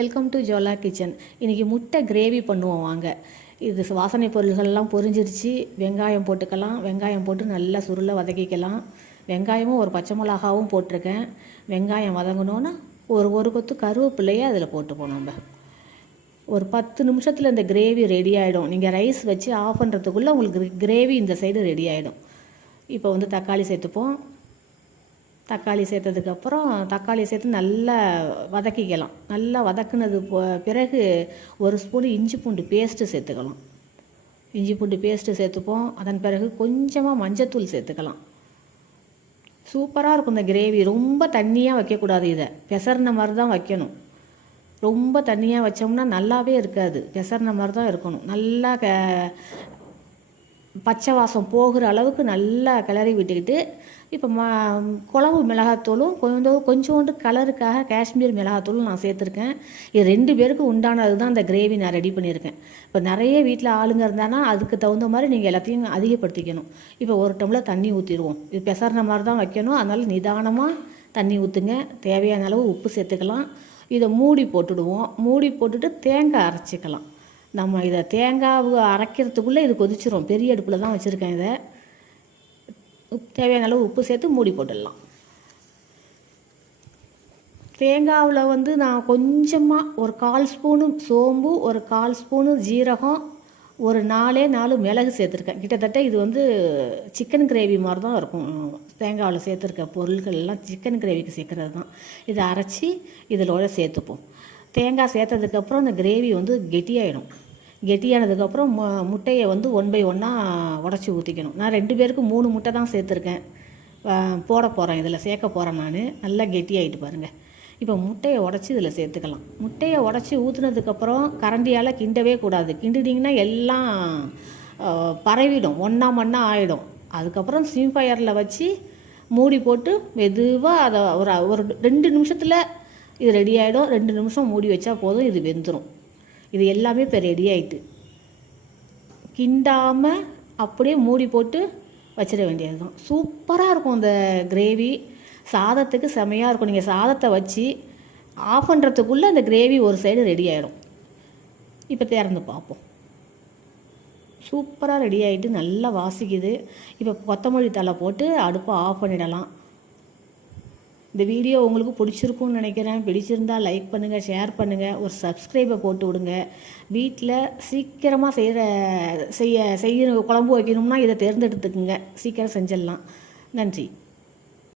Welcome to ஜோலா kitchen. இன்றைக்கி முட்டை gravy பண்ணுவோம் வாங்க. இது வாசனை பொருள்கள்லாம் பொரிஞ்சிருச்சு. வெங்காயம் போட்டுக்கலாம். வெங்காயம் போட்டு நல்லா சுருளை வதக்கிக்கலாம். வெங்காயமும் ஒரு பச்சை மிளகாவும் போட்டிருக்கேன். வெங்காயம் வதங்கினோன்னா ஒரு கொத்து கருவேப்பிலையே அதில் போட்டுப்போம். நம்ம ஒரு 10 நிமிஷத்தில் இந்த கிரேவி ரெடி ஆகிடும். நீங்கள் ரைஸ் வச்சு ஆஃப் பண்ணுறதுக்குள்ளே உங்களுக்கு கிரேவி இந்த சைடு ரெடி ஆகிடும். இப்போ தக்காளி சேர்த்துப்போம். தக்காளி சேர்த்ததுக்கப்புறம் தக்காளி சேர்த்து நல்லா வதக்கிக்கலாம். நல்லா வதக்குனது பிறகு ஒரு ஸ்பூன் இஞ்சி பூண்டு பேஸ்ட்டு சேர்த்துக்கலாம். இஞ்சி பூண்டு பேஸ்ட்டு சேர்த்துப்போம். அதன் பிறகு கொஞ்சமாக மஞ்சத்தூள் சேர்த்துக்கலாம். சூப்பராக இருக்கும் இந்த கிரேவி. ரொம்ப தண்ணியாக வைக்கக்கூடாது. இதை பெசர்ன மாதிரி தான் வைக்கணும். ரொம்ப தண்ணியாக வச்சோம்னா நல்லாவே இருக்காது. பெசர்ன மாதிரி தான் இருக்கணும். நல்லா பச்சை வாசம் போகிற அளவுக்கு நல்லா கிளறி விட்டுக்கிட்டு இப்போ குழம்பு மிளகாத்தூளும் கொஞ்சோண்டு கலருக்காக காஷ்மீர் மிளகாத்தூளும் நான் சேர்த்துருக்கேன். இது 2 பேருக்கு உண்டானது தான் இந்த கிரேவி நான் ரெடி பண்ணியிருக்கேன். இப்போ நிறைய வீட்டில் ஆளுங்க இருந்தானா அதுக்கு தகுந்த மாதிரி நீங்கள் எல்லாத்தையும் அதிகப்படுத்திக்கணும். இப்போ 1 டம்ளர் தண்ணி ஊற்றிடுவோம். இது பெசர்ன மாதிரி தான் வைக்கணும். அதனால் நிதானமாக தண்ணி ஊற்றுங்க. தேவையான அளவு உப்பு சேர்த்துக்கலாம். இதை மூடி போட்டுடுவோம். மூடி போட்டுட்டு தேங்காய் அரைச்சிக்கலாம். நம்ம இதை தேங்காய் அரைக்கிறதுக்குள்ளே இது கொதிச்சிரும். பெரிய அடுப்பில் தான் வச்சுருக்கேன். இதை தேவையான அளவு உப்பு சேர்த்து மூடி போட்டுடலாம். தேங்காவில் நான் கொஞ்சமாக ஒரு 1/4 ஸ்பூனு சோம்பு, ஒரு 1/4 ஸ்பூனு ஜீரகம், ஒரு 4 மிளகு சேர்த்துருக்கேன். கிட்டத்தட்ட இது சிக்கன் கிரேவி மாதிரி தான் இருக்கும். தேங்காவில் சேர்த்துருக்க பொருள்கள் எல்லாம் சிக்கன் கிரேவிக்கு சேர்க்குறது தான். இதை அரைச்சி இதிலோட சேர்த்துப்போம். தேங்காய் சேர்த்ததுக்கப்புறம் இந்த கிரேவி கெட்டியாயிடும். கெட்டியானதுக்கப்புறம் முட்டையை 1 பை 1 உடச்சி ஊற்றிக்கணும். நான் 2 பேருக்கு 3 முட்டை தான் சேர்த்துருக்கேன். போட போகிறேன். இதில் சேர்க்க போகிறேன் நான். நல்லா கெட்டியாகிட்டு பாருங்கள். இப்போ முட்டையை உடச்சி இதில் சேர்த்துக்கலாம். முட்டையை உடச்சி ஊற்றுனதுக்கப்புறம் கரண்டியால் கிண்டவே கூடாது. கிண்டிட்டிங்கன்னா எல்லாம் பரவிடும். மண்ணா ஆகிடும். அதுக்கப்புறம் சிம் ஃபயரில் வச்சு மூடி போட்டு மெதுவாக அதை ஒரு 2 நிமிஷத்தில் இது ரெடி ஆகிடும். 2 நிமிஷம் மூடி வச்சா போதும். இது வெந்துடும். இது எல்லாமே இப்போ ரெடி ஆகிட்டு. கிண்டாமல் அப்படியே மூடி போட்டு வச்சிட வேண்டியது தான். சூப்பராக இருக்கும் இந்த கிரேவி. சாதத்துக்கு செமையாக இருக்கும். நீங்கள் சாதத்தை வச்சு ஆஃப் பண்ணுறதுக்குள்ளே இந்த கிரேவி ஒரு சைடு ரெடி ஆகிடும். இப்போ திறந்து பார்ப்போம். சூப்பராக ரெடி ஆகிட்டு நல்லா வாசிக்குது. இப்போ கொத்தமல்லி தழை போட்டு அடுப்பை ஆஃப் பண்ணிடலாம். இந்த வீடியோ உங்களுக்கு பிடிச்சிருக்குன்னு நினைக்கிறேன். பிடிச்சிருந்தால் லைக் பண்ணுங்கள், ஷேர் பண்ணுங்கள், ஒரு சப்ஸ்கிரைபை போட்டு விடுங்க. வீட்டில் சீக்கிரமாக செய்கிற குழம்பு வைக்கணும்னா இதை தேர்ந்தெடுத்துக்குங்க. சீக்கிரம் செஞ்சிடலாம். நன்றி.